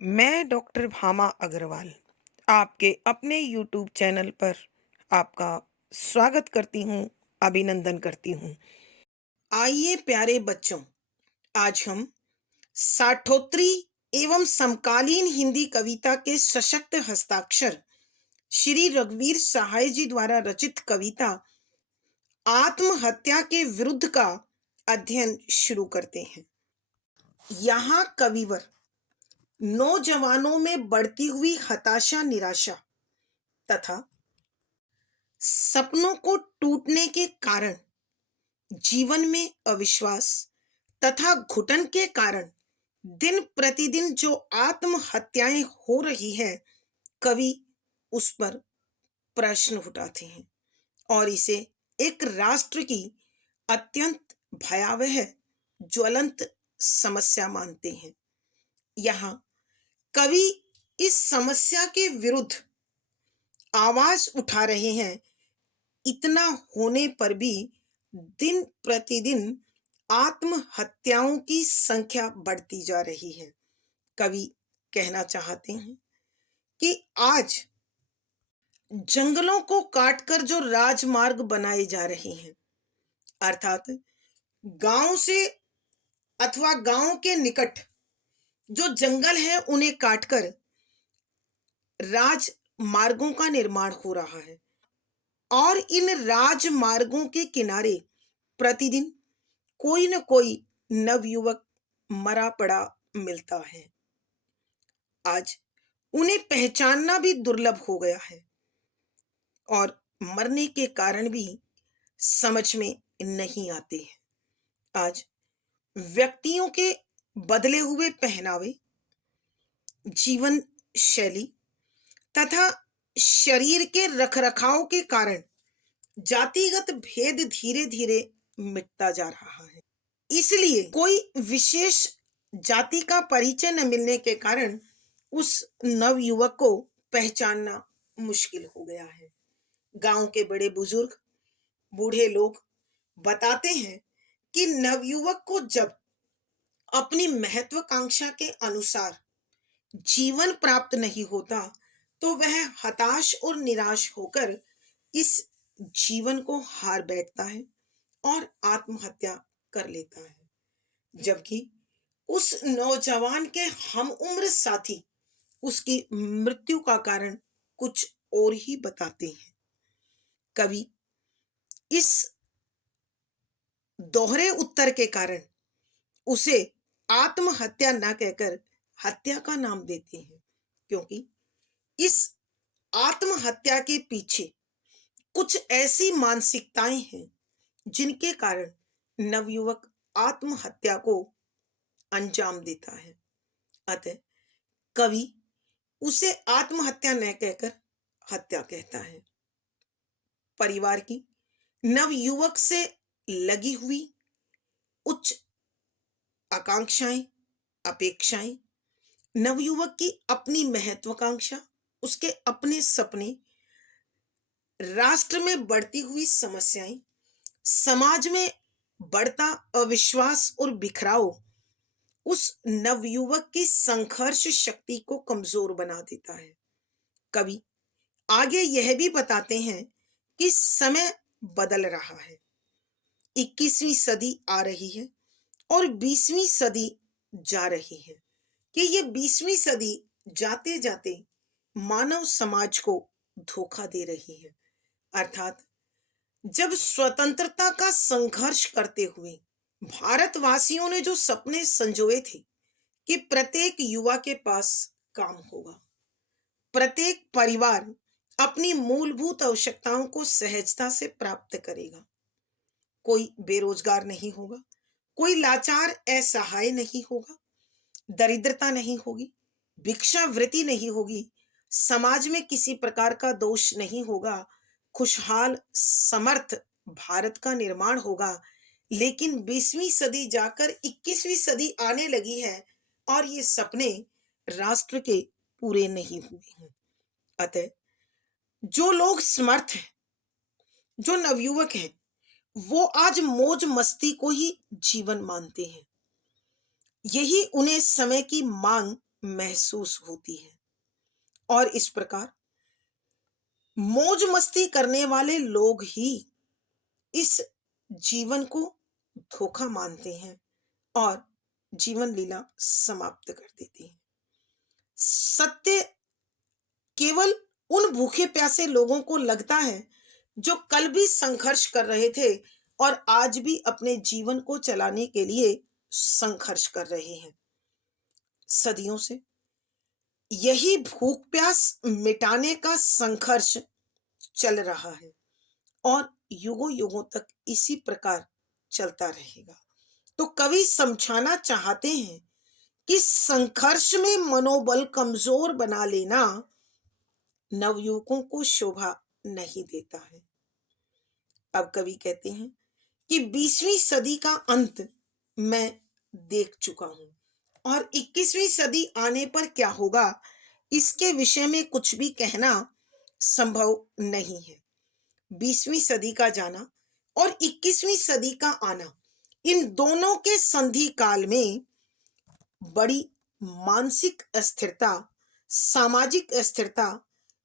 मैं डॉक्टर भामा अग्रवाल आपके अपने यूट्यूब चैनल पर आपका स्वागत करती हूँ, अभिनंदन करती हूँ। आइए प्यारे बच्चों, आज हम साठोत्तरी एवं समकालीन हिंदी कविता के सशक्त हस्ताक्षर श्री रघुवीर सहाय जी द्वारा रचित कविता आत्महत्या के विरुद्ध का अध्ययन शुरू करते हैं। यहाँ कविवर नौजवानों में बढ़ती हुई हताशा, निराशा तथा सपनों को टूटने के कारण, जीवन में अविश्वास तथा घुटन के कारण दिन प्रतिदिन जो आत्महत्याएं हो रही हैं, कवि उस पर प्रश्न उठाते हैं और इसे एक राष्ट्र की अत्यंत भयावह ज्वलंत समस्या मानते हैं। यहाँ कवि इस समस्या के विरुद्ध आवाज उठा रहे हैं। इतना होने पर भी दिन प्रतिदिन आत्महत्याओं की संख्या बढ़ती जा रही है। कवि कहना चाहते हैं कि आज जंगलों को काटकर जो राजमार्ग बनाए जा रहे हैं, अर्थात गांव से अथवा गांव के निकट जो जंगल है उन्हें काटकर राजमार्गों का निर्माण हो रहा है और इन राजमार्गों के किनारे प्रतिदिन कोई न कोई नवयुवक मरा पड़ा मिलता है। आज उन्हें पहचानना भी दुर्लभ हो गया है और मरने के कारण भी समझ में नहीं आते हैं। आज व्यक्तियों के बदले हुए पहनावे, जीवन शैली तथा शरीर के रखरखाव के कारण जातिगत भेद धीरे धीरे मिटता जा रहा है। इसलिए कोई विशेष जाति का परिचय न मिलने के कारण उस नवयुवक को पहचानना मुश्किल हो गया है। गांव के बड़े बुजुर्ग, बूढ़े लोग बताते हैं कि नवयुवक को जब अपनी महत्वाकांक्षा के अनुसार जीवन प्राप्त नहीं होता तो वह हताश और निराश होकर इस जीवन को हार बैठता है और आत्महत्या कर लेता है। जबकि उस नौजवान के हम उम्र साथी उसकी मृत्यु का कारण कुछ और ही बताते हैं। कवि इस दोहरे उत्तर के कारण उसे आत्महत्या न कहकर हत्या का नाम देते हैं, क्योंकि इस आत्महत्या के पीछे कुछ ऐसी मानसिकताएं हैं जिनके कारण नवयुवक आत्महत्या को अंजाम देता है। अतः कवि उसे आत्महत्या न कहकर हत्या कहता है। परिवार की नवयुवक से लगी हुई उच्च आकांक्षाएं, अपेक्षाएं, नवयुवक की अपनी महत्वाकांक्षा, उसके अपने सपने, राष्ट्र में बढ़ती हुई समस्याएं, समाज में बढ़ता अविश्वास और बिखराव उस नवयुवक की संघर्ष शक्ति को कमजोर बना देता है। कवि आगे यह भी बताते हैं कि समय बदल रहा है, 21वीं सदी आ रही है और 20वीं सदी जा रही है कि ये 20वीं सदी जाते जाते मानव समाज को धोखा दे रही है। अर्थात जब स्वतंत्रता का संघर्ष करते हुए भारतवासियों ने जो सपने संजोए थे कि प्रत्येक युवा के पास काम होगा, प्रत्येक परिवार अपनी मूलभूत आवश्यकताओं को सहजता से प्राप्त करेगा, कोई बेरोजगार नहीं होगा, कोई लाचार असहाय नहीं होगा, दरिद्रता नहीं होगी, भिक्षावृत्ति नहीं होगी, समाज में किसी प्रकार का दोष नहीं होगा, खुशहाल समर्थ भारत का निर्माण होगा। लेकिन 20वीं सदी जाकर 21वीं सदी आने लगी है और ये सपने राष्ट्र के पूरे नहीं हुए हैं। अतः जो लोग समर्थ हैं, जो नवयुवक हैं, वो आज मौज मस्ती को ही जीवन मानते हैं। यही उन्हें समय की मांग महसूस होती है। और इस प्रकार मौज मस्ती करने वाले लोग ही इस जीवन को धोखा मानते हैं और जीवन लीला समाप्त कर देते हैं। सत्य केवल उन भूखे प्यासे लोगों को लगता है जो कल भी संघर्ष कर रहे थे और आज भी अपने जीवन को चलाने के लिए संघर्ष कर रहे हैं। सदियों से यही भूख प्यास मिटाने का संघर्ष चल रहा है और युगों युगों तक इसी प्रकार चलता रहेगा। तो कवि समझाना चाहते हैं कि संघर्ष में मनोबल कमजोर बना लेना नवयुवकों को शोभा नहीं देता है। अब कवि कहते हैं कि 20वीं सदी का अंत मैं देख चुका हूं और 21वीं सदी आने पर क्या होगा इसके विषय में कुछ भी कहना संभव नहीं है। 20वीं सदी का जाना और 21वीं सदी का आना, इन दोनों के संधि काल में बड़ी मानसिक अस्थिरता, सामाजिक अस्थिरता,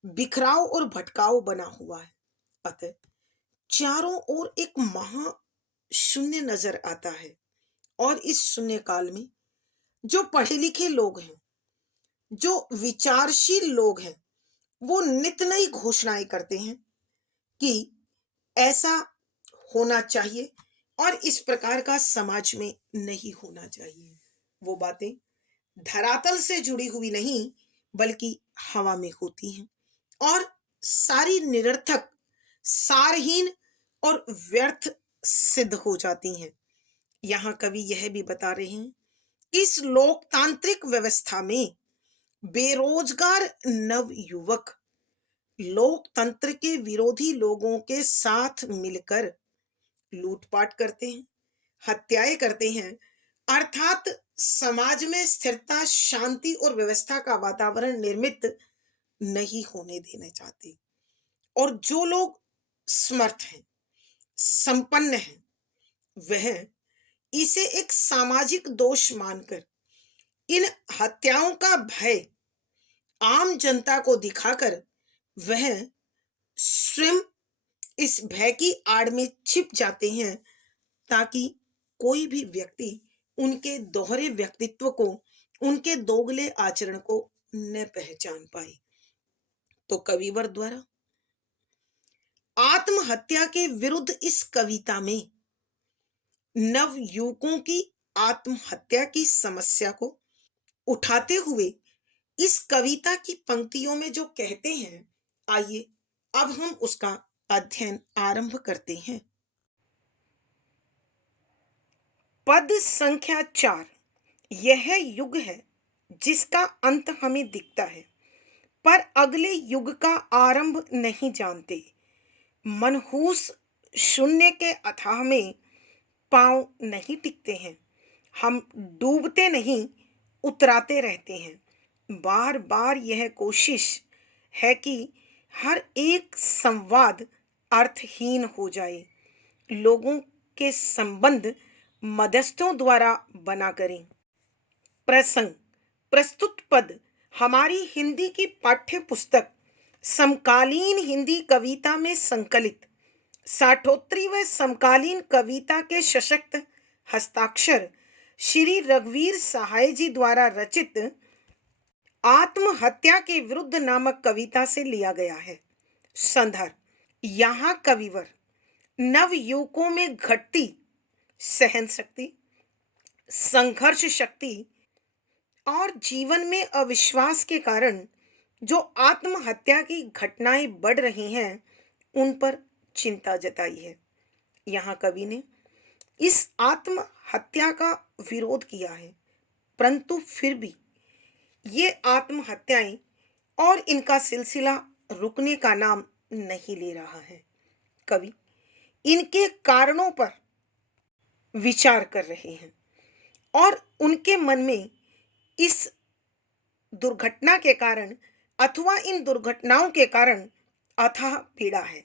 बिखराव और भटकाव बना हुआ है। अतः चारों ओर एक महा शून्य नजर आता है और इस शून्य काल में जो पढ़े लिखे लोग हैं, जो विचारशील लोग हैं, वो नित नई घोषणाएं करते हैं कि ऐसा होना चाहिए और इस प्रकार का समाज में नहीं होना चाहिए। वो बातें धरातल से जुड़ी हुई नहीं बल्कि हवा में होती हैं और सारी निरर्थक, सारहीन और व्यर्थ सिद्ध हो जाती हैं। यहाँ कवि यह भी बता रहे हैं कि इस लोकतांत्रिक व्यवस्था में बेरोजगार नवयुवक लोकतंत्र के विरोधी लोगों के साथ मिलकर लूटपाट करते हैं, हत्याएं करते हैं, अर्थात समाज में स्थिरता, शांति और व्यवस्था का वातावरण निर्मित नहीं होने देना चाहते। और जो लोग समर्थ हैं, संपन्न हैं, वह इसे एक सामाजिक दोष मानकर इन हत्याओं का भय आम जनता को दिखाकर वह स्वयं इस भय की आड़ में छिप जाते हैं ताकि कोई भी व्यक्ति उनके दोहरे व्यक्तित्व को, उनके दोगले आचरण को न पहचान पाए। तो कविवर द्वारा आत्महत्या के विरुद्ध इस कविता में नवयुवकों की आत्महत्या की समस्या को उठाते हुए इस कविता की पंक्तियों में जो कहते हैं, आइए अब हम उसका अध्ययन आरंभ करते हैं। पद संख्या 4। यह युग है जिसका अंत हमें दिखता है, पर अगले युग का आरंभ नहीं जानते। मनहूस शून्य के अथाह में पांव नहीं टिकते हैं। हम डूबते नहीं, उतराते रहते हैं। बार बार यह कोशिश है कि हर एक संवाद अर्थहीन हो जाए। लोगों के संबंध मध्यस्थों द्वारा बना करें। प्रसंग प्रस्तुत पद हमारी हिंदी की पाठ्य पुस्तक समकालीन हिंदी कविता में संकलित साठोत्तरी व समकालीन कविता के सशक्त हस्ताक्षर श्री रघुवीर सहाय जी द्वारा रचित आत्महत्या के विरुद्ध नामक कविता से लिया गया है। संदर्भ, यहाँ कविवर नवयुवकों में घटती सहन शक्ति, संघर्ष शक्ति और जीवन में अविश्वास के कारण जो आत्महत्या की घटनाएं बढ़ रही हैं, उन पर चिंता जताई है। यहाँ कवि ने इस आत्महत्या का विरोध किया है, परंतु फिर भी ये आत्महत्याएं और इनका सिलसिला रुकने का नाम नहीं ले रहा है। कवि इनके कारणों पर विचार कर रहे हैं और उनके मन में इस दुर्घटना के कारण अथवा इन दुर्घटनाओं के कारण अथाह पीड़ा है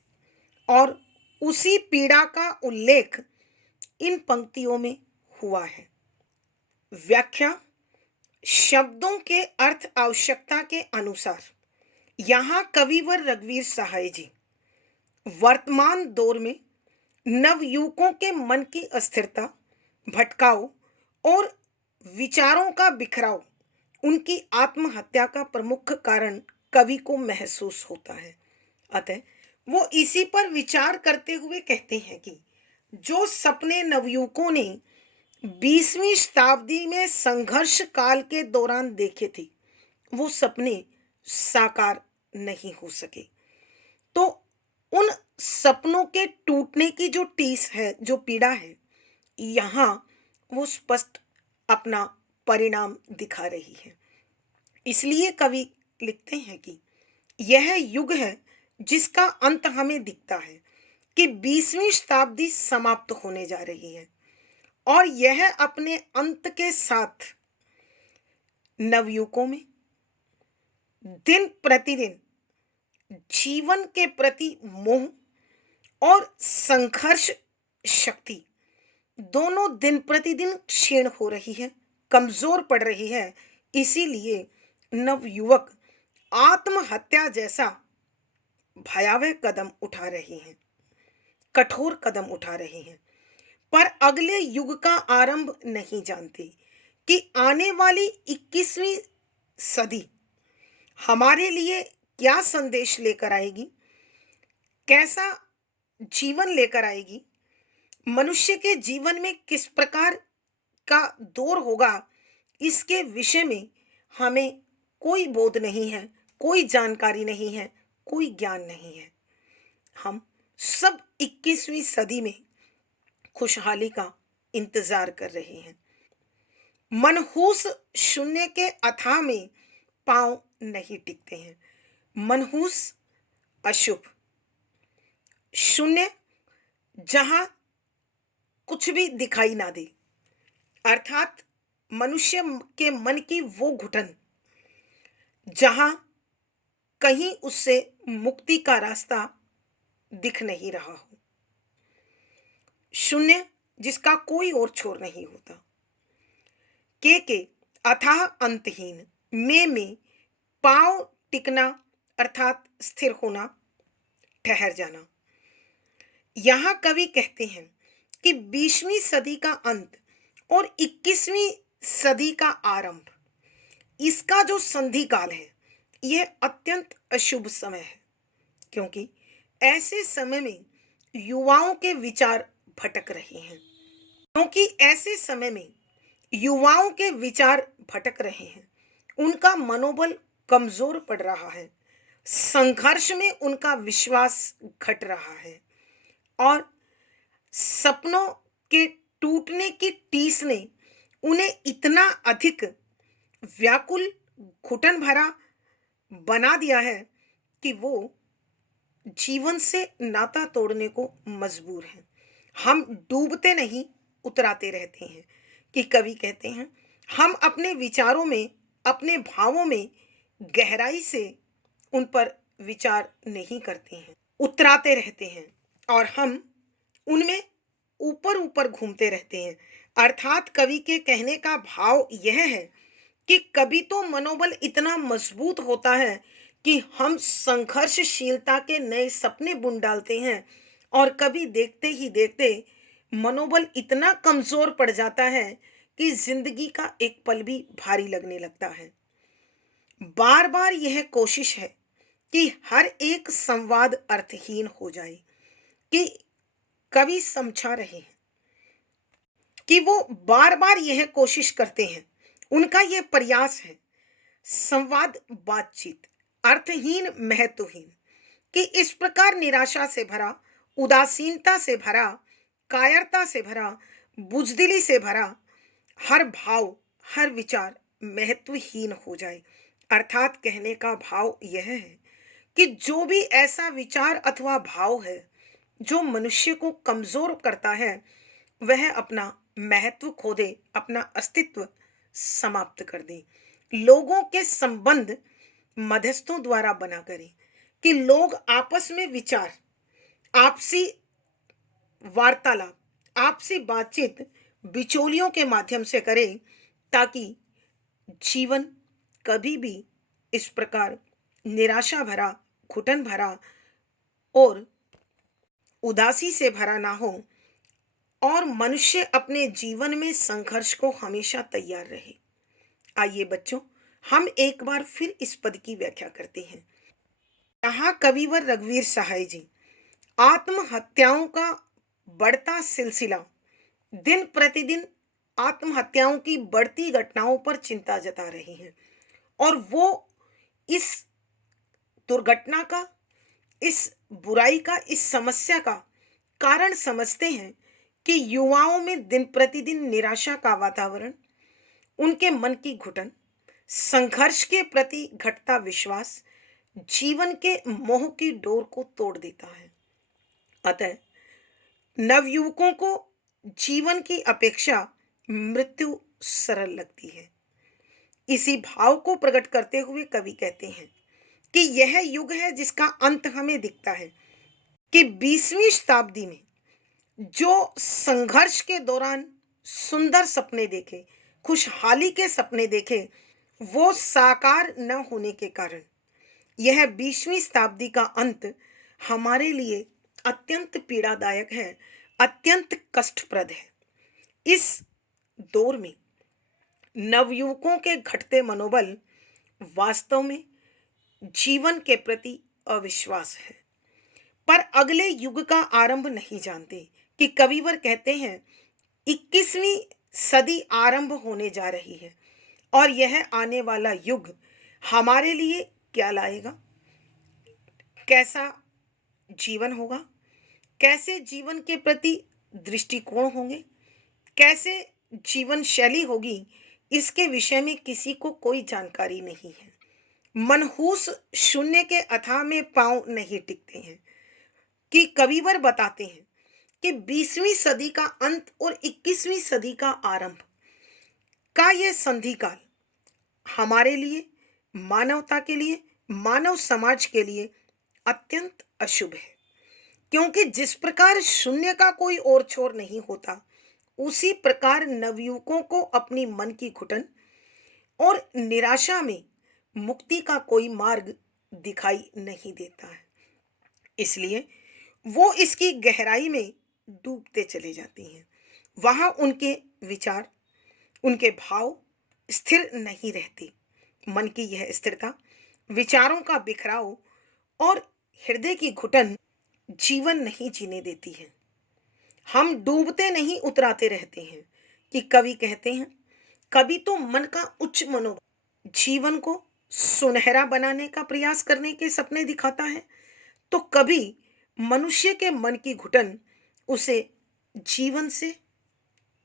और उसी पीड़ा का उल्लेख इन पंक्तियों में हुआ है। व्याख्या शब्दों के अर्थ आवश्यकता के अनुसार यहाँ कविवर रघुवीर सहाय जी वर्तमान दौर में नवयुवकों के मन की अस्थिरता, भटकाव और विचारों का बिखराव उनकी आत्महत्या का प्रमुख कारण कवि को महसूस होता है। अतः वो इसी पर विचार करते हुए कहते हैं कि जो सपने नवयुवकों ने 20वीं शताब्दी में संघर्ष काल के दौरान देखे थे, वो सपने साकार नहीं हो सके। तो उन सपनों के टूटने की जो टीस है, जो पीड़ा है, यहाँ वो स्पष्ट अपना परिणाम दिखा रही है। इसलिए कवि लिखते हैं कि यह युग है जिसका अंत हमें दिखता है कि 20वीं शताब्दी समाप्त होने जा रही है और यह अपने अंत के साथ नवयुवकों में दिन प्रतिदिन जीवन के प्रति मोह और संघर्ष शक्ति दोनों दिन प्रतिदिन क्षीण हो रही है, कमजोर पड़ रही है। इसीलिए नवयुवक आत्महत्या जैसा भयावह कदम उठा रहे हैं, कठोर कदम उठा रहे हैं, पर अगले युग का आरंभ नहीं जानते कि आने वाली 21वीं सदी हमारे लिए क्या संदेश लेकर आएगी, कैसा जीवन लेकर आएगी, मनुष्य के जीवन में किस प्रकार का दौर होगा, इसके विषय में हमें कोई बोध नहीं है, कोई जानकारी नहीं है, कोई ज्ञान नहीं है। हम सब 21वीं सदी में खुशहाली का इंतजार कर रहे हैं। मनहूस शून्य के अथाह में पांव नहीं टिकते हैं। मनहूस अशुभ, शून्य जहां कुछ भी दिखाई ना दे, अर्थात मनुष्य के मन की वो घुटन जहां कहीं उससे मुक्ति का रास्ता दिख नहीं रहा हो, शून्य जिसका कोई और छोर नहीं होता। के अथाह अंतहीन में पांव टिकना अर्थात स्थिर होना, ठहर जाना। यहां कवि कहते हैं कि 20वीं सदी का अंत और 21वीं सदी का आरंभ, इसका जो संधि काल है, यह अत्यंत अशुभ समय है, क्योंकि ऐसे समय में युवाओं के विचार भटक रहे हैं। उनका मनोबल कमजोर पड़ रहा है, संघर्ष में उनका विश्वास घट रहा है और सपनों के टूटने की टीस ने उन्हें इतना अधिक व्याकुल, घुटन भरा बना दिया है कि वो जीवन से नाता तोड़ने को मजबूर हैं। हम डूबते नहीं, उतराते रहते हैं। कि कवि कहते हैं हम अपने विचारों में, अपने भावों में गहराई से उन पर विचार नहीं करते हैं, उतराते रहते हैं और हम उनमें ऊपर ऊपर घूमते रहते हैं। अर्थात कवि के कहने का भाव यह है कि कभी तो मनोबल इतना मजबूत होता है कि हम संघर्षशीलता के नए सपने बुन डालते हैं और कभी देखते ही देखते मनोबल इतना कमजोर पड़ जाता है कि जिंदगी का एक पल भी भारी लगने लगता है। बार बार यह कोशिश है कि हर एक संवाद अर्थहीन हो जाए। कि कवि समझा रहे हैं कि वो बार बार यह कोशिश करते हैं, उनका यह प्रयास है संवाद, बातचीत अर्थहीन, महत्वहीन, कि इस प्रकार निराशा से भरा, उदासीनता से भरा, कायरता से भरा, बुजदिली से भरा हर भाव, हर विचार महत्वहीन हो जाए। अर्थात कहने का भाव यह है कि जो भी ऐसा विचार अथवा भाव है जो मनुष्य को कमजोर करता है, वह अपना महत्व खो दे, अपना अस्तित्व समाप्त कर दे। लोगों के संबंध मध्यस्थों द्वारा बना करें, कि लोग आपस में विचार, आपसी वार्तालाप, आपसी बातचीत बिचौलियों के माध्यम से करें, ताकि जीवन कभी भी इस प्रकार निराशा भरा, घुटन भरा और उदासी से भरा ना हो और मनुष्य अपने जीवन में संघर्ष को हमेशा तैयार रहे। आइए बच्चों, हम एक बार फिर इस पद की व्याख्या करते हैं। यहाँ कविवर रघुवीर सहाय जी आत्महत्याओं का बढ़ता सिलसिला, दिन प्रतिदिन आत्महत्याओं की बढ़ती घटनाओं पर चिंता जता रहे हैं और वो इस दुर्घटना का, इस बुराई का, इस समस्या का कारण समझते हैं कि युवाओं में दिन प्रतिदिन निराशा का वातावरण, उनके मन की घुटन, संघर्ष के प्रति घटता विश्वास जीवन के मोह की डोर को तोड़ देता है। अतः नवयुवकों को जीवन की अपेक्षा मृत्यु सरल लगती है। इसी भाव को प्रकट करते हुए कवि कहते हैं कि यह युग है जिसका अंत हमें दिखता है कि 20वीं शताब्दी में जो संघर्ष के दौरान सुंदर सपने देखे, खुशहाली के सपने देखे, वो साकार न होने के कारण यह 20वीं शताब्दी का अंत हमारे लिए अत्यंत पीड़ादायक है, अत्यंत कष्टप्रद है। इस दौर में नवयुवकों के घटते मनोबल वास्तव में जीवन के प्रति अविश्वास है, पर अगले युग का आरंभ नहीं जानते कि कविवर कहते हैं 21वीं सदी आरंभ होने जा रही है और यह आने वाला युग हमारे लिए क्या लाएगा, कैसा जीवन होगा, कैसे जीवन के प्रति दृष्टिकोण होंगे, कैसे जीवन शैली होगी, इसके विषय में किसी को कोई जानकारी नहीं है। मनहूस शून्य के अथाह में पांव नहीं टिकते हैं कि कविवर बताते हैं कि 20वीं सदी का अंत और 21वीं सदी का आरंभ का यह संधि काल हमारे लिए, मानवता के लिए, मानव समाज के लिए अत्यंत अशुभ है, क्योंकि जिस प्रकार शून्य का कोई और छोर नहीं होता, उसी प्रकार नवयुवकों को अपनी मन की घुटन और निराशा में मुक्ति का कोई मार्ग दिखाई नहीं देता है। इसलिए वो इसकी गहराई में डूबते चले जाते हैं। वहां उनके विचार, उनके भाव स्थिर नहीं रहते। मन की यह स्थिरता, विचारों का बिखराव और हृदय की घुटन जीवन नहीं जीने देती है। हम डूबते नहीं उतराते रहते हैं कि कवि कहते हैं, कभी तो मन का उच्च मनोबल जीवन को सुनहरा बनाने का प्रयास करने के सपने दिखाता है, तो कभी मनुष्य के मन की घुटन उसे जीवन से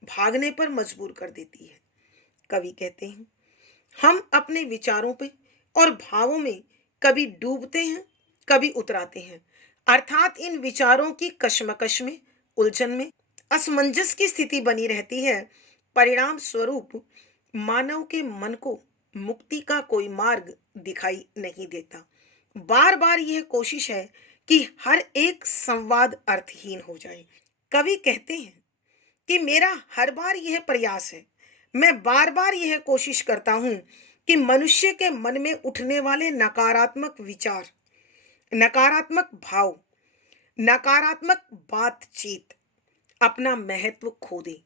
भागने पर मजबूर कर देती है। कवि कहते हैं, हम अपने विचारों पे और भावों में कभी डूबते हैं, कभी उतराते हैं, अर्थात इन विचारों की कशमकश में, उलझन में, असमंजस की स्थिति बनी रहती है। परिणाम स्वरूप मानव के मन को मुक्ति का कोई मार्ग दिखाई नहीं देता। बार बार यह कोशिश है कि हर एक संवाद अर्थहीन हो जाए। कवि कहते हैं कि मेरा हर बार यह प्रयास है, मैं बार बार यह कोशिश करता हूं कि मनुष्य के मन में उठने वाले नकारात्मक विचार, नकारात्मक भाव, नकारात्मक बातचीत अपना महत्व खो दे,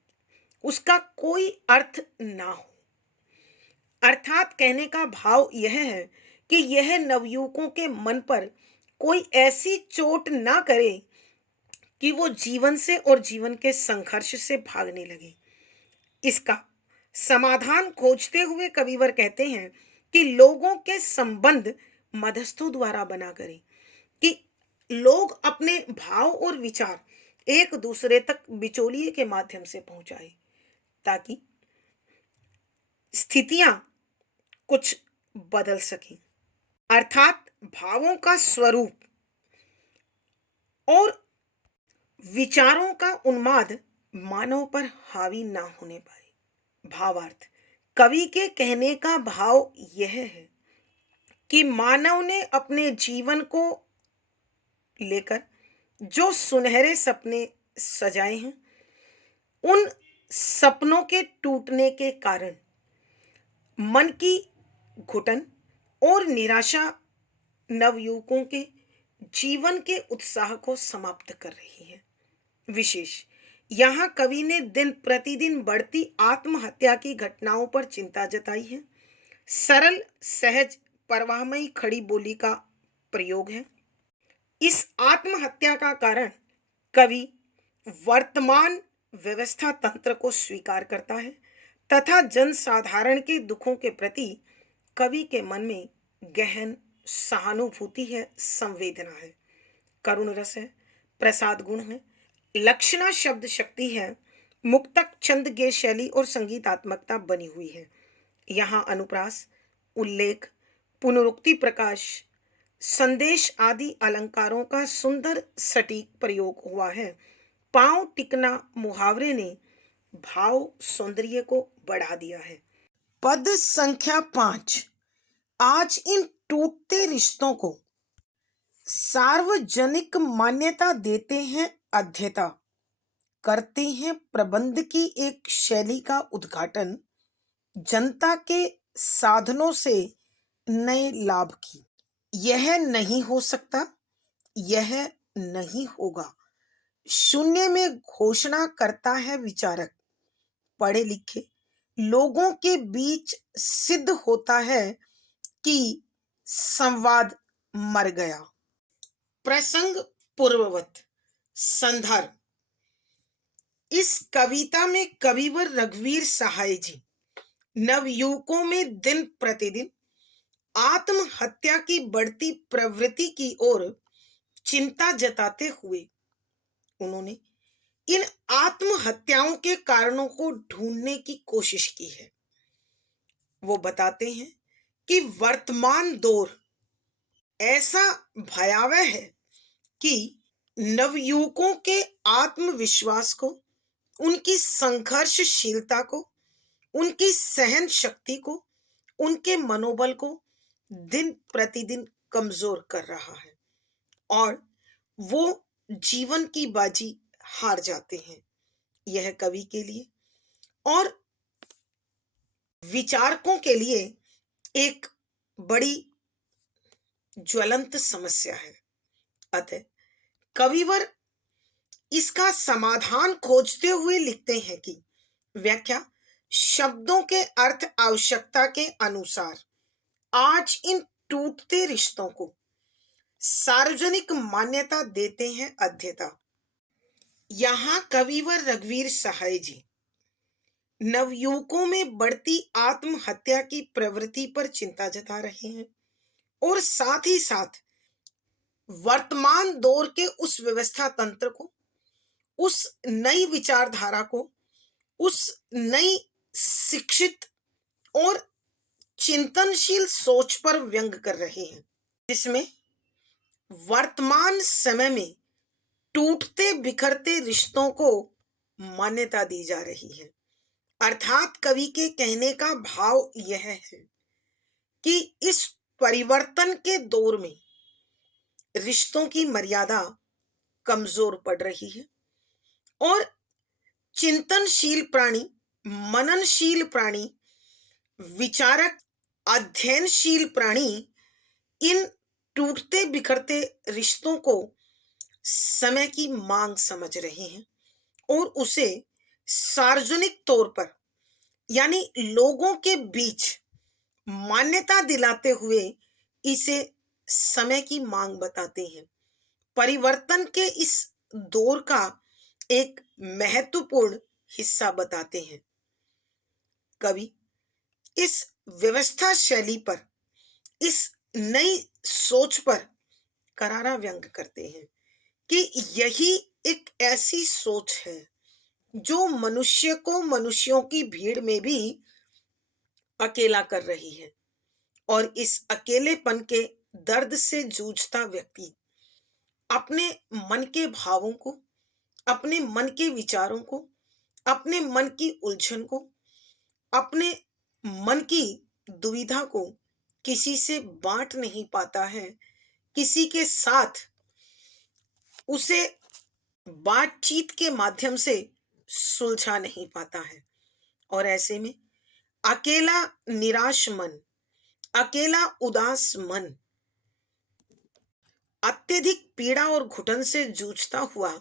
उसका कोई अर्थ ना हो। अर्थात कहने का भाव यह है कि यह नवयुवकों के मन पर कोई ऐसी चोट ना करे कि वो जीवन से और जीवन के संघर्ष से भागने लगे। इसका समाधान खोजते हुए कविवर कहते हैं कि लोगों के संबंध मध्यस्थों द्वारा बना करें, कि लोग अपने भाव और विचार एक दूसरे तक बिचौलिए के माध्यम से पहुंचाए, ताकि स्थितियां कुछ बदल सकें। अर्थात भावों का स्वरूप और विचारों का उन्माद मानव पर हावी ना होने पाए। भावार्थ, कवि के कहने का भाव यह है कि मानव ने अपने जीवन को लेकर जो सुनहरे सपने सजाए हैं, उन सपनों के टूटने के कारण मन की घुटन और निराशा नवयुवकों के जीवन के उत्साह को समाप्त कर रही है। विशेष यहाँ कवि ने दिन प्रतिदिन बढ़ती आत्महत्या की घटनाओं पर चिंता जताई है। सरल सहज परवाहमयी खड़ी बोली का प्रयोग है। इस आत्महत्या का कारण कवि वर्तमान व्यवस्था तंत्र को स्वीकार करता है तथा जनसाधारण के दुखों के प्रति कवि के मन में गहन सहानुभूति है, संवेदना है, करुण रस है, प्रसाद गुण है, लक्षणा शब्द शक्ति है, मुक्तक छंद गे शैली और संगीतात्मकता बनी हुई है। यहाँ अनुप्रास, उल्लेख, पुनरुक्ति प्रकाश, संदेश आदि अलंकारों का सुंदर सटीक प्रयोग हुआ है। पांव टिकना मुहावरे ने भाव सौंदर्य को बढ़ा दिया है। पद संख्या 5। आज इन टूटते रिश्तों को सार्वजनिक मान्यता देते हैं, अध्येता करते हैं प्रबंध की एक शैली का उद्घाटन, जनता के साधनों से नए लाभ की। यह नहीं हो सकता, यह नहीं होगा, शून्य में घोषणा करता है विचारक। पढ़े लिखे लोगों के बीच सिद्ध होता है कि संवाद मर गया। प्रसंग पूर्ववत संदर्भ। इस कविता में कविवर रघुवीर सहाय जी नवयुवकों में दिन प्रतिदिन आत्महत्या की बढ़ती प्रवृत्ति की ओर चिंता जताते हुए उन्होंने इन आत्महत्याओं के कारणों को ढूंढने की कोशिश की है। वो बताते हैं कि वर्तमान दौर ऐसा भयावह है कि नवयुवकों के आत्मविश्वास को, उनकी संघर्षशीलता को, उनकी सहन शक्ति को, उनके मनोबल को दिन प्रतिदिन कमजोर कर रहा है और वो जीवन की बाजी हार जाते हैं। यह कवि के लिए और विचारकों के लिए एक बड़ी ज्वलंत समस्या है। अतः कविवर इसका समाधान खोजते हुए लिखते हैं कि व्याख्या शब्दों के अर्थ आवश्यकता के अनुसार आज इन टूटते रिश्तों को सार्वजनिक मान्यता देते हैं, अध्येता। यहाँ कविवर रघुवीर सहाय जी नवयुवकों में बढ़ती आत्महत्या की प्रवृत्ति पर चिंता जता रहे हैं और साथ ही साथ वर्तमान दौर के उस व्यवस्था तंत्र को, उस नई विचारधारा को, उस नई शिक्षित और चिंतनशील सोच पर व्यंग कर रहे हैं, जिसमें वर्तमान समय में टूटते बिखरते रिश्तों को मान्यता दी जा रही है। अर्थात कवि के कहने का भाव यह है कि इस परिवर्तन के दौर में रिश्तों की मर्यादा कमजोर पड़ रही है और चिंतनशील प्राणी, मननशील प्राणी, विचारक, अध्ययनशील प्राणी इन टूटते बिखरते रिश्तों को समय की मांग समझ रहे हैं और उसे सार्वजनिक तौर पर यानी लोगों के बीच मान्यता दिलाते हुए इसे समय की मांग बताते हैं। परिवर्तन के इस दौर का एक महत्वपूर्ण हिस्सा बताते हैं। कवि इस व्यवस्था शैली पर, इस नई सोच पर करारा व्यंग करते हैं कि यही एक ऐसी सोच है जो मनुष्य को मनुष्यों की भीड़ में भी अकेला कर रही है और इस अकेलेपन के दर्द से जूझता व्यक्ति अपने मन के भावों को, अपने मन के विचारों को, अपने मन की उलझन को, अपने मन की दुविधा को किसी से बांट नहीं पाता है, किसी के साथ उसे बातचीत के माध्यम से सुलझा नहीं पाता है और ऐसे में अकेला निराश मन, अकेला उदास मन अत्यधिक पीड़ा और घुटन से जूझता हुआ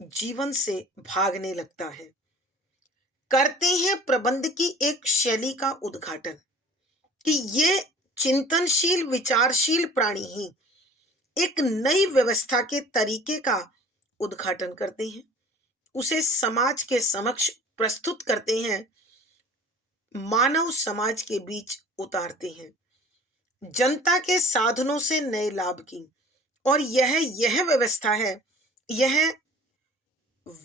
जीवन से भागने लगता है। करते हैं प्रबंध की एक शैली का उद्घाटन कि ये चिंतनशील विचारशील प्राणी ही एक नई व्यवस्था के तरीके का उद्घाटन करते हैं, उसे समाज के समक्ष प्रस्तुत करते हैं, मानव समाज के बीच उतारते हैं, जनता के साधनों से नए लाभ की। और यह व्यवस्था है, यह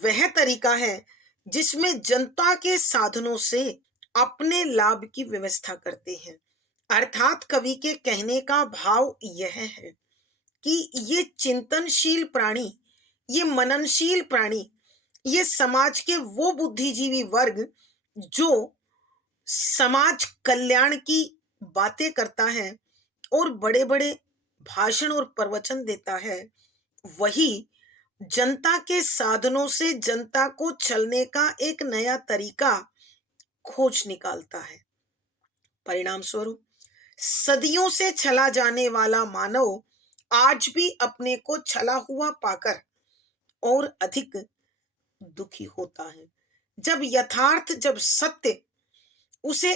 वह तरीका है जिसमें जनता के साधनों से अपने लाभ की व्यवस्था करते हैं। अर्थात कवि के कहने का भाव यह है कि ये चिंतनशील प्राणी, ये मननशील प्राणी, ये समाज के वो बुद्धिजीवी वर्ग जो समाज कल्याण की बातें करता है और बड़े बड़े भाषण और प्रवचन देता है, वही जनता के साधनों से जनता को चलने का एक नया तरीका खोज निकालता है। परिणाम स्वरूप सदियों से चला जाने वाला मानव आज भी अपने को छला हुआ पाकर और अधिक दुखी होता है। जब यथार्थ, जब सत्य उसे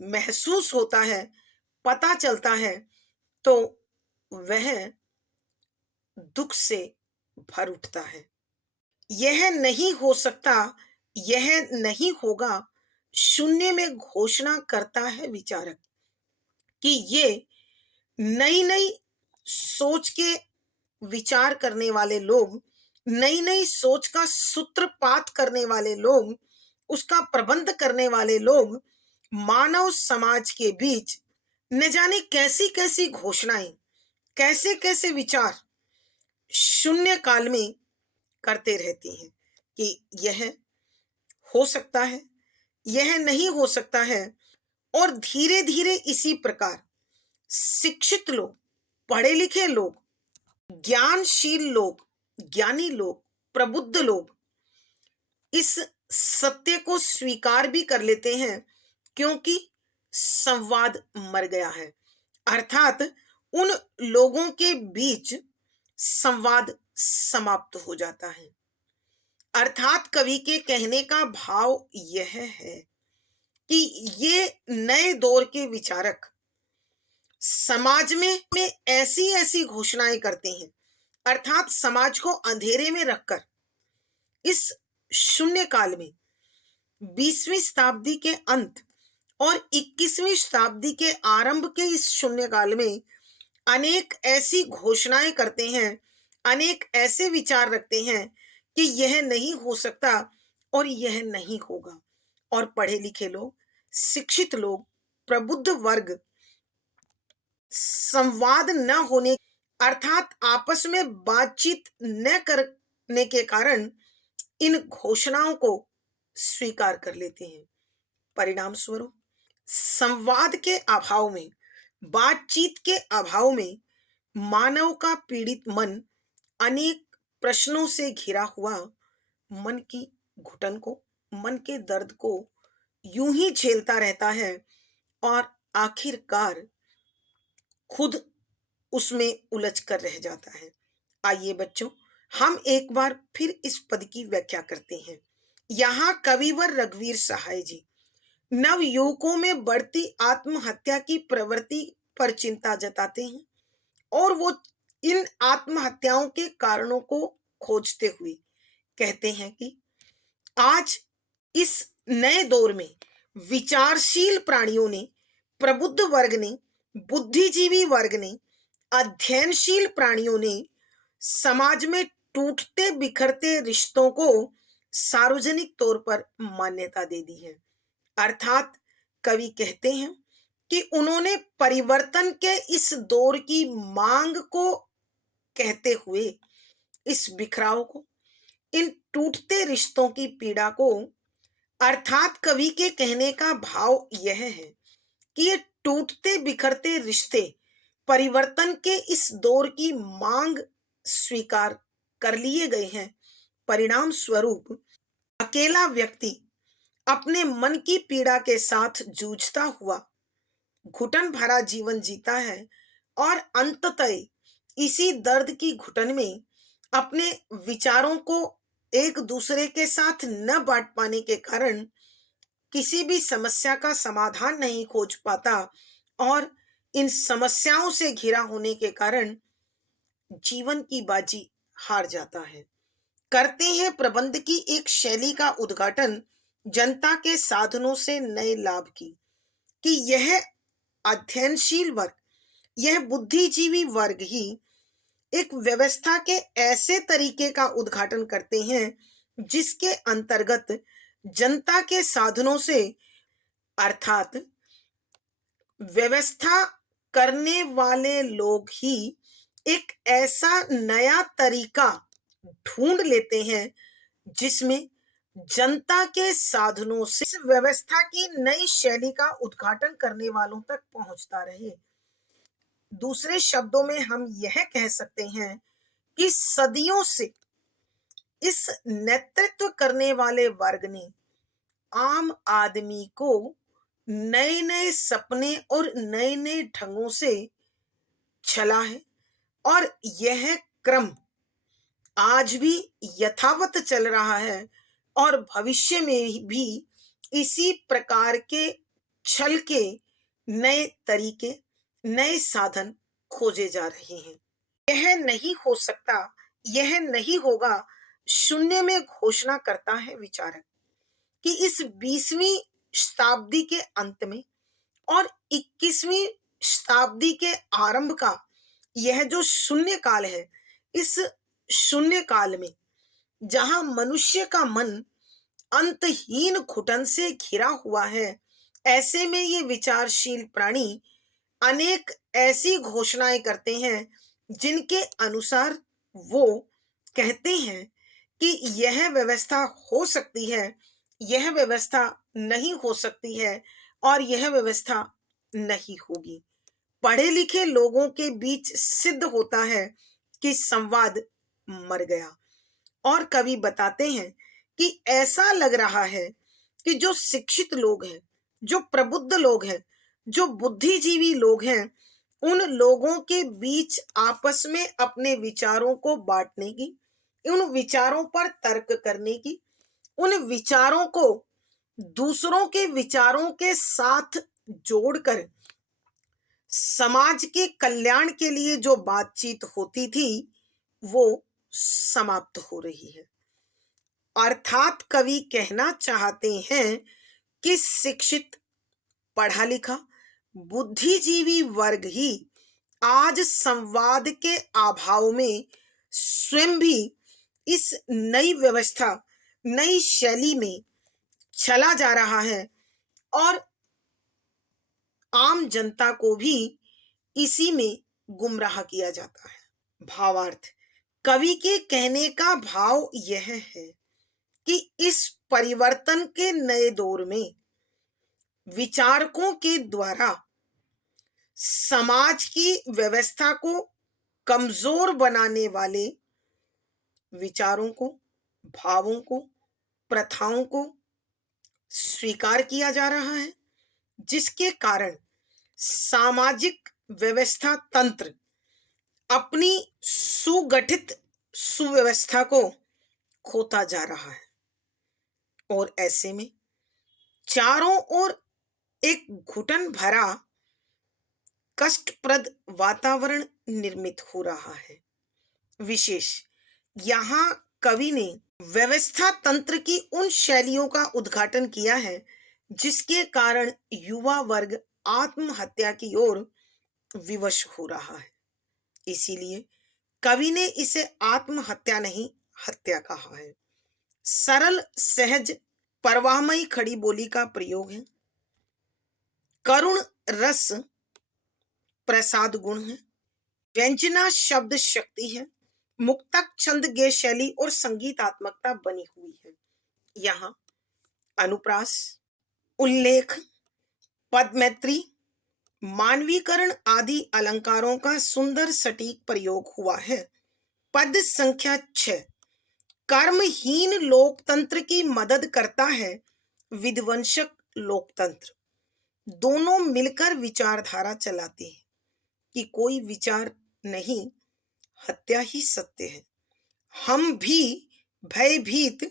महसूस होता है, पता चलता है, तो वह दुख से भर उठता है। यह नहीं हो सकता, यह नहीं होगा, शून्य में घोषणा करता है विचारक कि ये नई नई सोच के विचार करने वाले लोग, नई नई सोच का सूत्रपात करने वाले लोग, उसका प्रबंध करने वाले लोग मानव समाज के बीच न जाने कैसी कैसी घोषणाएं, कैसे कैसे विचार शून्य काल में करते रहते हैं कि यह हो सकता है, यह नहीं हो सकता है। और धीरे धीरे इसी प्रकार शिक्षित लोग, पढ़े लिखे लोग, ज्ञानशील लोग, ज्ञानी लोग, प्रबुद्ध लोग इस सत्य को स्वीकार भी कर लेते हैं, क्योंकि संवाद मर गया है। अर्थात उन लोगों के बीच संवाद समाप्त हो जाता है। अर्थात कवि के कहने का भाव यह है कि ये नए दौर के विचारक समाज में ऐसी ऐसी घोषणाएं करते हैं, अर्थात समाज को अंधेरे में रखकर इस शून्य काल में 20वीं शताब्दी के अंत और 21वीं शताब्दी के आरंभ के इस शून्य काल में अनेक ऐसी घोषणाएं करते हैं, अनेक ऐसे विचार रखते हैं कि यह नहीं हो सकता और यह नहीं होगा। और पढ़े लिखे लोग, शिक्षित लोग, प्रबुद्ध वर्ग संवाद न होने, अर्थात आपस में बातचीत न करने के कारण इन घोषणाओं को स्वीकार कर लेते हैं। परिणाम स्वरूप संवाद के अभाव में, बातचीत के अभाव में मानव का पीड़ित मन अनेक प्रश्नों से घिरा हुआ मन की घुटन को, मन के दर्द को यूं ही झेलता रहता है और आखिरकार खुद उसमें उलझ कर रह जाता है। आइए बच्चों, हम एक बार फिर इस पद की व्याख्या करते हैं। यहाँ कविवर रघुवीर सहाय जी नव युवकों में बढ़ती आत्महत्या की प्रवृत्ति पर चिंता जताते हैं और वो इन आत्महत्याओं के कारणों को खोजते हुए कहते हैं कि आज इस नए दौर में विचारशील प्राणियों ने, प्रबुद्ध वर्ग ने, बुद्धिजीवी वर्ग ने, अध्ययनशील प्राणियों ने समाज में टूटते बिखरते रिश्तों को सार्वजनिक तौर पर मान्यता दे दी है। अर्थात कवि कहते हैं कि उन्होंने परिवर्तन के इस दौर की मांग को कहते हुए इस बिखराव को, इन टूटते रिश्तों की पीड़ा को, अर्थात कवि के कहने का भाव यह है कि ये टूटते बिखरते रिश्ते परिवर्तन के इस दौर की मांग स्वीकार कर लिए गए हैं। परिणाम स्वरूप अकेला व्यक्ति अपने मन की पीड़ा के साथ जूझता हुआ घुटन भरा जीवन जीता है और अंततः इसी दर्द की घुटन में अपने विचारों को एक दूसरे के साथ न बांट पाने के कारण किसी भी समस्या का समाधान नहीं खोज पाता और इन समस्याओं से घिरा होने के कारण जीवन की बाजी हार जाता है। करते हैं प्रबंध की एक शैली का उद्घाटन जनता के साधनों से नए लाभ की कि यह अध्ययनशील वर्ग, यह बुद्धिजीवी वर्ग ही एक व्यवस्था के ऐसे तरीके का उद्घाटन करते हैं जिसके अंतर्गत जनता के साधनों से अर्थात व्यवस्था करने वाले लोग ही एक ऐसा नया तरीका ढूंढ लेते हैं जिसमें जनता के साधनों से इस व्यवस्था की नई शैली का उद्घाटन करने वालों तक पहुंचता रहे। दूसरे शब्दों में हम यह कह सकते हैं कि सदियों से इस नेतृत्व करने वाले वर्ग ने आम आदमी को नए नए सपने और नए नए ढंगों से चला है और यह क्रम आज भी यथावत चल रहा है और भविष्य में भी इसी प्रकार के छल के नए तरीके, नए साधन खोजे जा रहे हैं। यह नहीं हो सकता, यह नहीं होगा, शून्य में घोषणा करता है विचारक कि इस 20वीं शताब्दी के अंत में और 21वीं शताब्दी के आरंभ का यह जो शून्य काल है, इस शून्य काल में जहां मनुष्य का मन अंतहीन घुटन से घिरा हुआ है, ऐसे में ये विचारशील प्राणी अनेक ऐसी घोषणाएं करते हैं जिनके अनुसार वो कहते हैं कि यह व्यवस्था हो सकती है, यह व्यवस्था नहीं हो सकती है और यह व्यवस्था नहीं होगी। पढ़े लिखे लोगों के बीच सिद्ध होता है कि संवाद मर गया और कवि बताते हैं कि ऐसा लग रहा है कि जो शिक्षित लोग हैं, जो प्रबुद्ध लोग हैं, जो बुद्धिजीवी लोग हैं, उन लोगों के बीच आपस में अपने विचारों को बांटने की, उन विचारों पर तर्क करने की, उन विचारों को दूसरों के विचारों के साथ जोड़कर समाज के कल्याण के लिए जो बातचीत होती थी वो समाप्त हो रही है। अर्थात कवि कहना चाहते हैं कि शिक्षित, पढ़ा लिखा, बुद्धिजीवी वर्ग ही आज संवाद के अभाव में स्वयं भी इस नई व्यवस्था, नई शैली में चला जा रहा है और आम जनता को भी इसी में गुमराह किया जाता है। भावार्थ, कवि के कहने का भाव यह है कि इस परिवर्तन के नए दौर में विचारकों के द्वारा समाज की व्यवस्था को कमजोर बनाने वाले विचारों को, भावों को, प्रथाओं को स्वीकार किया जा रहा है, जिसके कारण सामाजिक व्यवस्था तंत्र अपनी सुगठित सुव्यवस्था को खोता जा रहा है और ऐसे में चारों ओर एक घुटन भरा कष्टप्रद वातावरण निर्मित हो रहा है। विशेष यहाँ कवि ने व्यवस्था तंत्र की उन शैलियों का उद्घाटन किया है जिसके कारण युवा वर्ग आत्महत्या की ओर विवश हो रहा है। इसीलिए कवि ने इसे आत्महत्या नहीं, हत्या कहा है। सरल, सहज, परवाहमयी खड़ी बोली का प्रयोग है। करुण रस प्रसाद गुण है। व्यंजना शब्द शक्ति है। मुक्तक छंद गे शैली और संगीतात्मकता बनी हुई है। यहाँ अनुप्रास, उल्लेख, पदमैत्री, मानवीकरण आदि अलंकारों का सुंदर सटीक प्रयोग हुआ है। पद संख्या 6 कर्महीन लोकतंत्र की मदद करता है विध्वंसक लोकतंत्र, दोनों मिलकर विचारधारा चलाते हैं कि कोई विचार नहीं, हत्या ही सत्य है। हम भी भयभीत,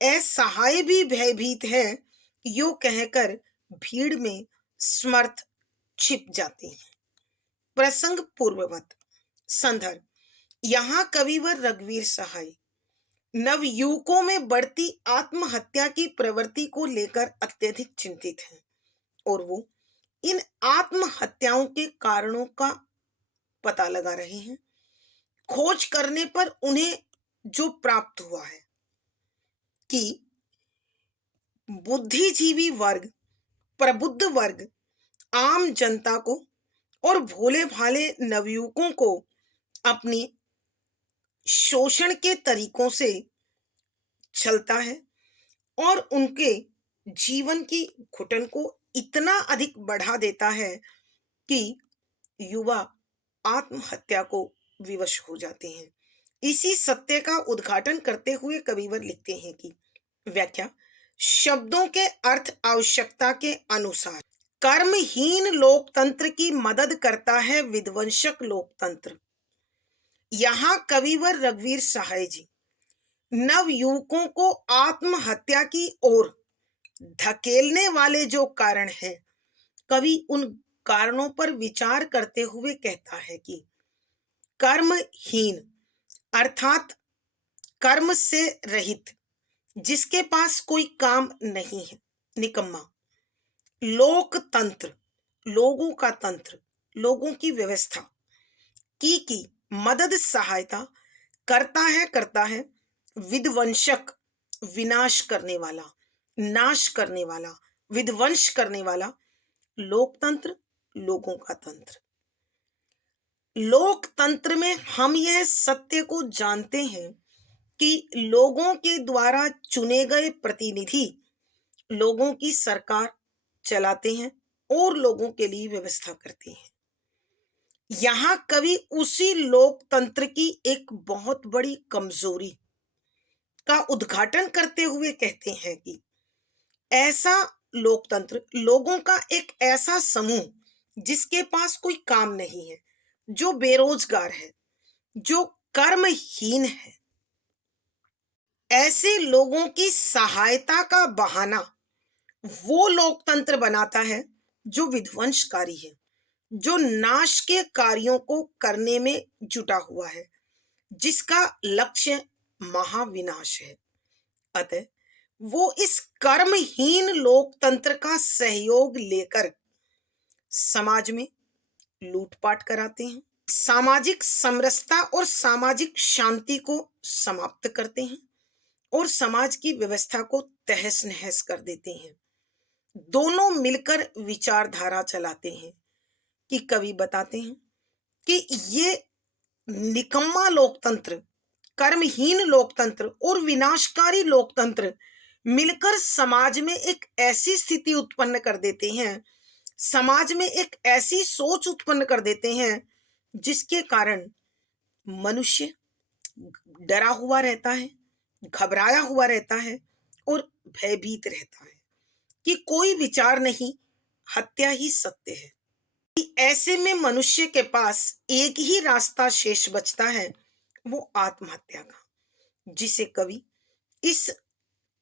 असहाय भी भयभीत है, यो कहकर भीड़ में समर्थ छिप जाते हैं। प्रसंग पूर्ववत। संदर्भ, यहाँ कविवर रघुवीर सहाय नवयुवकों में बढ़ती आत्महत्या की प्रवृत्ति को लेकर अत्यधिक चिंतित हैं और वो इन आत्महत्याओं के कारणों का पता लगा रहे हैं। खोज करने पर उन्हें जो प्राप्त हुआ है कि बुद्धिजीवी वर्ग, प्रबुद्ध वर्ग आम जनता को और भोले भाले नवयुवकों को अपनी शोषण के तरीकों से छलता है और उनके जीवन की घुटन को इतना अधिक बढ़ा देता है कि युवा आत्महत्या को विवश हो जाते हैं। इसी सत्य का उद्घाटन करते हुए कविवर लिखते हैं कि व्याख्या, शब्दों के अर्थ आवश्यकता के अनुसार कर्महीन लोकतंत्र की मदद करता है विध्वंसक लोकतंत्र। यहाँ कविवर रघुवीर सहाय जी नवयुवकों को आत्महत्या की ओर धकेलने वाले जो कारण हैं, कवि उन कारणों पर विचार करते हुए कहता है कि कर्महीन अर्थात कर्म से रहित, जिसके पास कोई काम नहीं है, निकम्मा। लोकतंत्र, लोगों का तंत्र, लोगों की व्यवस्था की मदद सहायता करता है विध्वंसक, विनाश करने वाला, नाश करने वाला, विध्वंस करने वाला लोकतंत्र, लोगों का तंत्र। लोकतंत्र में हम यह सत्य को जानते हैं कि लोगों के द्वारा चुने गए प्रतिनिधि लोगों की सरकार चलाते हैं और लोगों के लिए व्यवस्था करते हैं। यहाँ कवि उसी लोकतंत्र की एक बहुत बड़ी कमजोरी का उद्घाटन करते हुए कहते हैं कि ऐसा लोकतंत्र, लोगों का एक ऐसा समूह जिसके पास कोई काम नहीं है, जो बेरोजगार है, जो कर्महीन है, ऐसे लोगों की सहायता का बहाना वो लोकतंत्र बनाता है जो विध्वंसकारी है, जो नाश के कार्यों को करने में जुटा हुआ है, जिसका लक्ष्य महाविनाश है। अतः वो इस कर्महीन लोकतंत्र का सहयोग लेकर समाज में लूटपाट कराते हैं, सामाजिक समरसता और सामाजिक शांति को समाप्त करते हैं और समाज की व्यवस्था को तहस नहस कर देते हैं। दोनों मिलकर विचारधारा चलाते हैं कि कवि बताते हैं कि ये निकम्मा लोकतंत्र, कर्महीन लोकतंत्र और विनाशकारी लोकतंत्र मिलकर समाज में एक ऐसी स्थिति उत्पन्न कर देते हैं, समाज में एक ऐसी सोच उत्पन्न कर देते हैं जिसके कारण मनुष्य डरा हुआ रहता है, घबराया हुआ रहता है और भयभीत रहता है कि कोई विचार नहीं, हत्या ही सत्य है। ऐसे में मनुष्य के पास एक ही रास्ता शेष बचता है, वो आत्महत्या का, जिसे कवि इस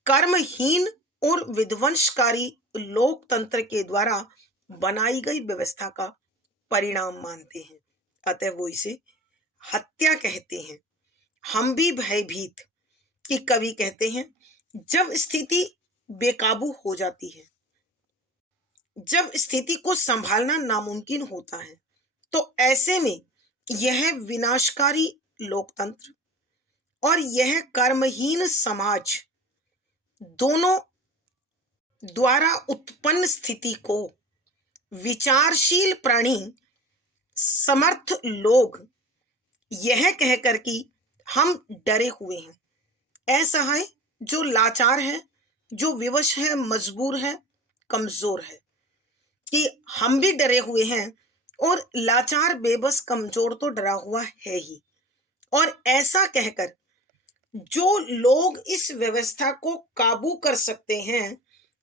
कर्महीन और विध्वंसकारी लोकतंत्र के द्वारा बनाई गई व्यवस्था का परिणाम मानते हैं। अतः वो इसे हत्या कहते हैं। हम भी भयभीत, कि कवि कहते हैं जब स्थिति बेकाबू हो जाती है, जब स्थिति को संभालना नामुमकिन होता है, तो ऐसे में यह विनाशकारी लोकतंत्र और यह कर्महीन समाज दोनों द्वारा उत्पन्न स्थिति को विचारशील प्राणी, समर्थ लोग यह कहकर कि हम डरे हुए हैं, असहाय, जो लाचार है, जो विवश है, मजबूर है, कमजोर है, कि हम भी डरे हुए हैं और लाचार, बेबस, कमजोर तो डरा हुआ है ही। और ऐसा कहकर जो लोग इस व्यवस्था को काबू कर सकते हैं,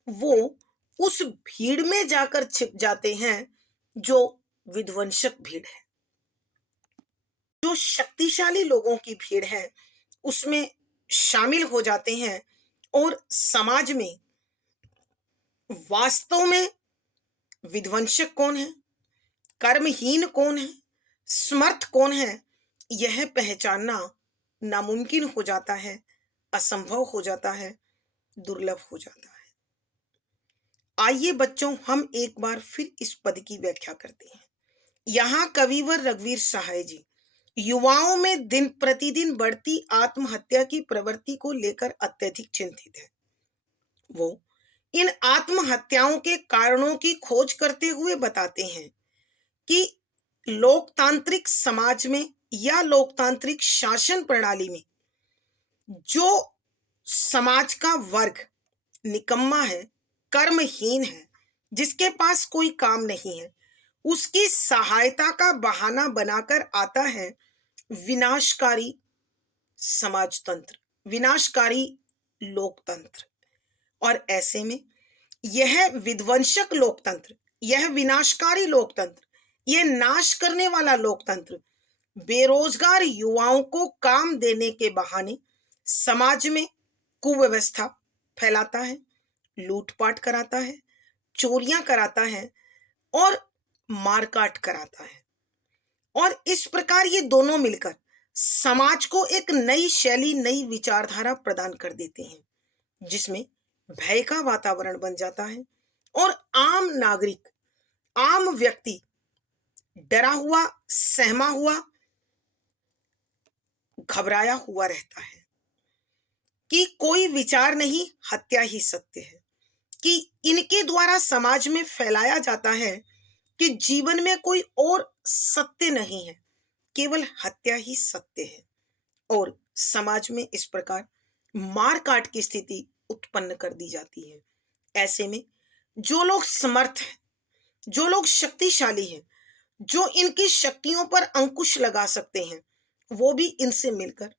वो उस भीड़ में जाकर छिप जाते हैं जो विध्वंसक भीड़ है। जो शक्तिशाली लोगों की भीड़ है उसमें शामिल हो जाते हैं और समाज में वास्तव में विध्वंसक कौन है, कर्महीन कौन है, समर्थ कौन है, यह पहचानना नामुमकिन हो जाता है, असंभव हो जाता है, दुर्लभ हो जाता है। आइए बच्चों, हम एक बार फिर इस पद की व्याख्या करते हैं। यहाँ कविवर रघुवीर सहाय जी युवाओं में दिन प्रतिदिन बढ़ती आत्महत्या की प्रवृत्ति को लेकर अत्यधिक चिंतित है। वो इन आत्महत्याओं के कारणों की खोज करते हुए बताते हैं कि लोकतांत्रिक समाज में या लोकतांत्रिक शासन प्रणाली में जो समाज का वर्ग निकम्मा है, कर्महीन है, जिसके पास कोई काम नहीं है, उसकी सहायता का बहाना बनाकर आता है विनाशकारी समाजतंत्र, विनाशकारी लोकतंत्र। और ऐसे में यह विध्वंसक लोकतंत्र, यह विनाशकारी लोकतंत्र, यह नाश करने वाला लोकतंत्र बेरोजगार युवाओं को काम देने के बहाने समाज में कुव्यवस्था फैलाता है, लूटपाट कराता है, चोरियां कराता है और मारकाट कराता है। और इस प्रकार ये दोनों मिलकर समाज को एक नई शैली, नई विचारधारा प्रदान कर देते हैं, जिसमें भय का वातावरण बन जाता है और आम नागरिक, आम व्यक्ति डरा हुआ, सहमा हुआ, घबराया हुआ रहता है कि कोई विचार नहीं, हत्या ही सत्य है। कि इनके द्वारा समाज में फैलाया जाता है कि जीवन में कोई और सत्य नहीं है, केवल हत्या ही सत्य है। और समाज में इस प्रकार मार काट की स्थिति उत्पन्न कर दी जाती है। ऐसे में जो लोग समर्थ हैं, जो लोग शक्तिशाली हैं, जो इनकी शक्तियों पर अंकुश लगा सकते हैं, वो भी इनसे मिलकर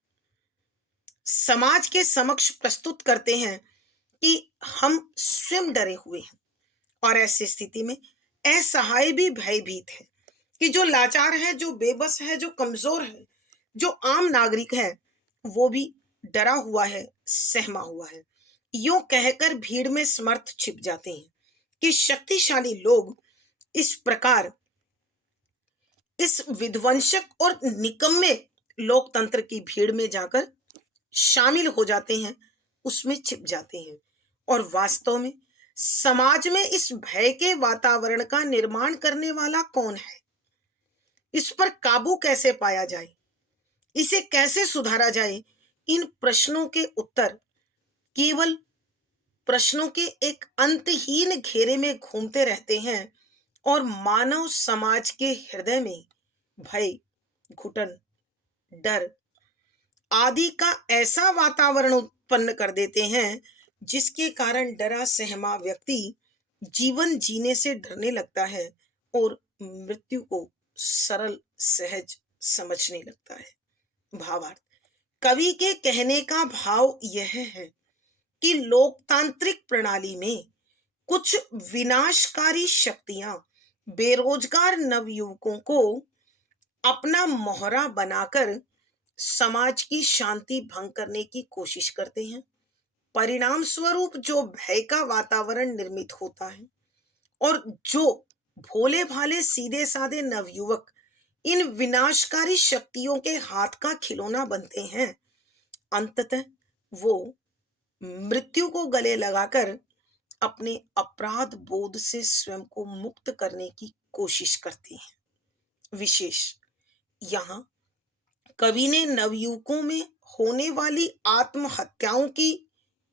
समाज के समक्ष प्रस्तुत करते हैं कि हम स्वयं डरे हुए हैं। और ऐसी स्थिति में असहाय भी भयभीत है कि जो लाचार है, जो बेबस है, जो कमजोर है, जो आम नागरिक है, वो भी डरा हुआ है, सहमा हुआ है। यूं कहकर भीड़ में समर्थ छिप जाते हैं कि शक्तिशाली लोग इस प्रकार इस विध्वंसक और निकम्मे लोकतंत्र की भीड़ में जाकर शामिल हो जाते हैं, उसमें छिप जाते हैं। और वास्तव में समाज में इस भय के वातावरण का निर्माण करने वाला कौन है, इस पर काबू कैसे पाया जाए, इसे कैसे सुधारा जाए, इन प्रश्नों के उत्तर केवल प्रश्नों के एक अंतहीन घेरे में घूमते रहते हैं और मानव समाज के हृदय में भय, घुटन, डर आदि का ऐसा वातावरण उत्पन्न कर देते हैं जिसके कारण डरा सहमा व्यक्ति जीवन जीने से डरने लगता है और मृत्यु को सरल सहज समझने लगता है। भावार्थ, कवि के कहने का भाव यह है कि लोकतांत्रिक प्रणाली में कुछ विनाशकारी शक्तियां बेरोजगार नवयुवकों को अपना मोहरा बनाकर समाज की शांति भंग करने की कोशिश करते हैं। परिणाम स्वरूप जो भय का वातावरण निर्मित होता है और जो भोले भाले सीधे साधे नवयुवक इन विनाशकारी शक्तियों के हाथ का खिलौना बनते हैं, अंततः वो मृत्यु को गले लगाकर अपने अपराध बोध से स्वयं को मुक्त करने की कोशिश करते हैं। विशेष यहाँ कवि ने नवयुवकों में होने वाली आत्महत्याओं की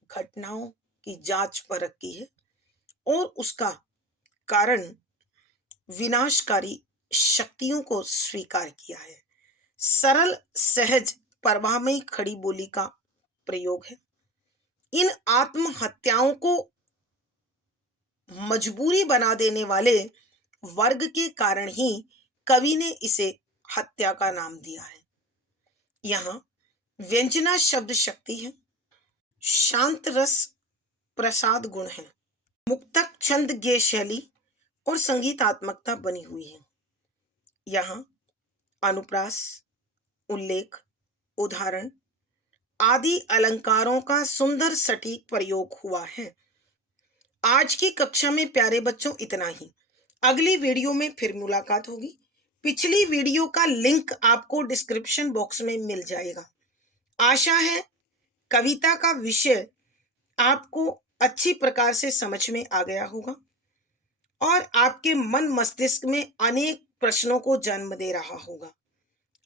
घटनाओं की जांच परख की है और उसका कारण विनाशकारी शक्तियों को स्वीकार किया है। सरल सहज परवाहमयी खड़ी बोली का प्रयोग है। इन आत्महत्याओं को मजबूरी बना देने वाले वर्ग के कारण ही कवि ने इसे हत्या का नाम दिया है। यहाँ व्यंजना शब्द शक्ति है, शांत रस प्रसाद गुण है, मुक्तक छंद गेय शैली और संगीतात्मकता बनी हुई है। यहाँ अनुप्रास, उल्लेख, उदाहरण आदि अलंकारों का सुंदर सटीक प्रयोग हुआ है। आज की कक्षा में प्यारे बच्चों इतना ही। अगली वीडियो में फिर मुलाकात होगी। पिछली वीडियो का लिंक आपको डिस्क्रिप्शन बॉक्स में मिल जाएगा। आशा है कविता का विषय आपको अच्छी प्रकार से समझ में आ गया होगा और आपके मन मस्तिष्क में अनेक प्रश्नों को जन्म दे रहा होगा।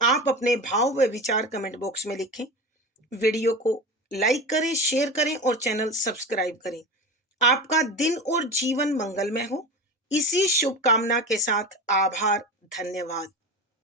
आप अपने भाव व विचार कमेंट बॉक्स में लिखें। वीडियो को लाइक करें, शेयर करें और चैनल सब्सक्राइब करें। आपका दिन और जीवन मंगलमय हो। इसी शुभकामना के साथ आभार, धन्यवाद।